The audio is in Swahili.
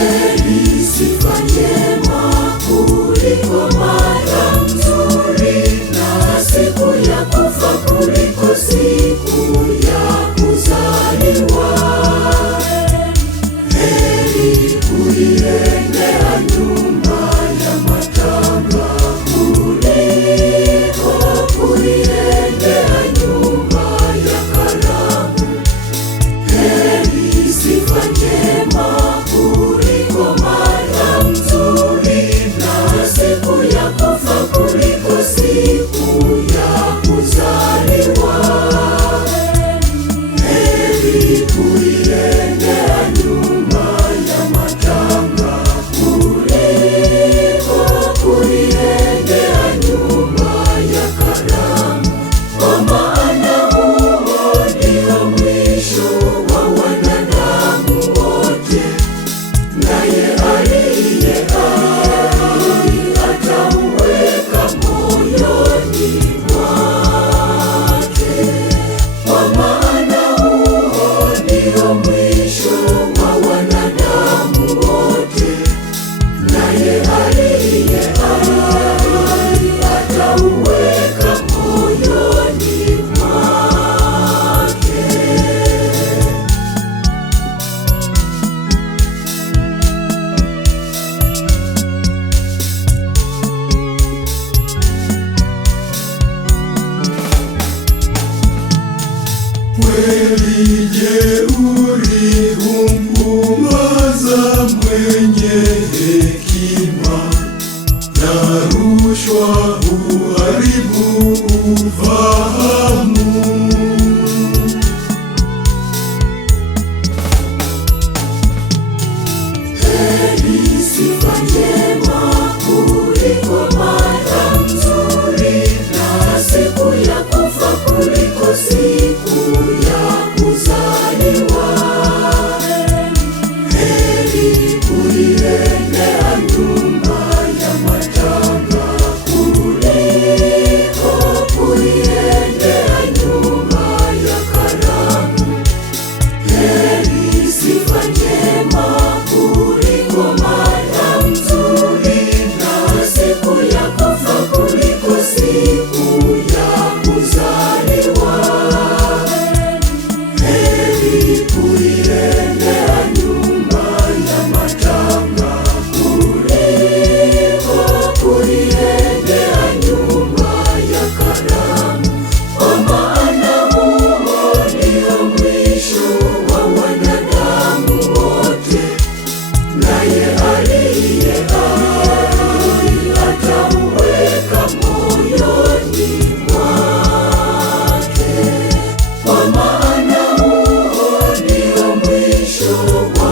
Heri sifa njema kuliko mara nzuri, na siku ya kufa kuliko siku ya kuzaliwa. Heri kuiendea nyumba ya matanga kuliko kuiendea nyumba ya karamu. Heri sifa njema kuliko mara nzuri, na siku ya kufa kuliko siku ya kuzaliwa. Heri kuiendea nyumba ya matanga kuliko kuiendea nyumba ya karamu, kwa maana huo ndio mwisho wa wanadamu wote, naye aliye hai atauweka moyoni mwake. Kwa maana huo ndio mwisho wa wanadamu wote, naye aliye hai atauweka moyoni mwake. Kweli jeuri humpumaza mwenye hekima, na rushwa huharibu ufahamu. Heri sifa njema kuliko mara nzuri, na siku ya kufa kuliko siku ya kuzaliwa. Heri kuiendea nyumba ya matanga kuliko kuiendea nyumba ya karamu. Heri sifa njema kuliko mara nzuri, na siku ya kufa kuliko siku ya kuzaliwa. Heri kuiendea nyumba ya matanga kuliko kuiendea nyumba ya karamu, kwa maana huo ndio mwisho wa wanadamu wote, naye aliye hai atauweka moyoni mwake. Kwa maana huo ndio mwisho wa